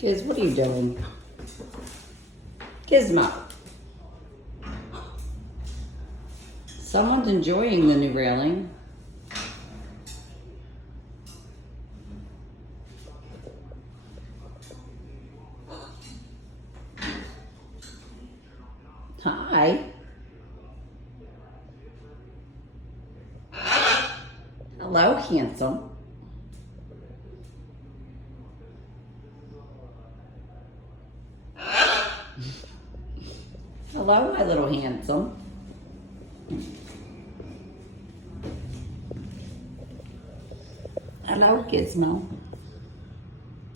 Giz, what are you doing? Gizmo. Someone's enjoying the new railing. Hi. Hello, handsome. Hello, my little handsome. Hello, Gizmo.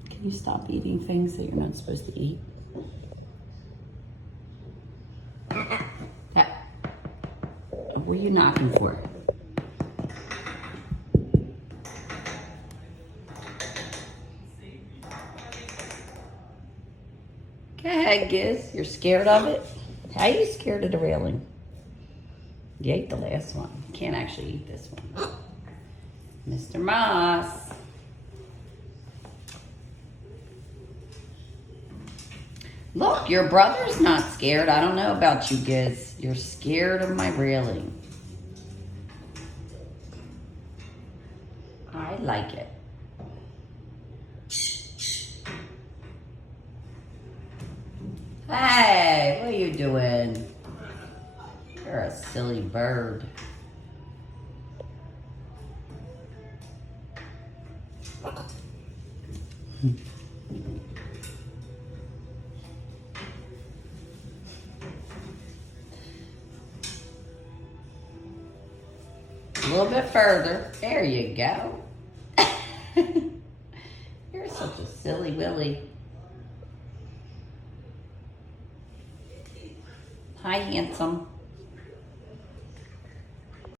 Can you stop eating things that you're not supposed to eat? What were you knocking for? Go ahead, Giz. You're scared of it? How are you scared of the railing? You ate the last one. You can't actually eat this one. Mr. Moss. Look, your brother's not scared. I don't know about you, Giz. You're scared of my railing. I like it. Hey, what are you doing? You're a silly bird. A little bit further. There you go. You're such a silly Willy. Hi, handsome.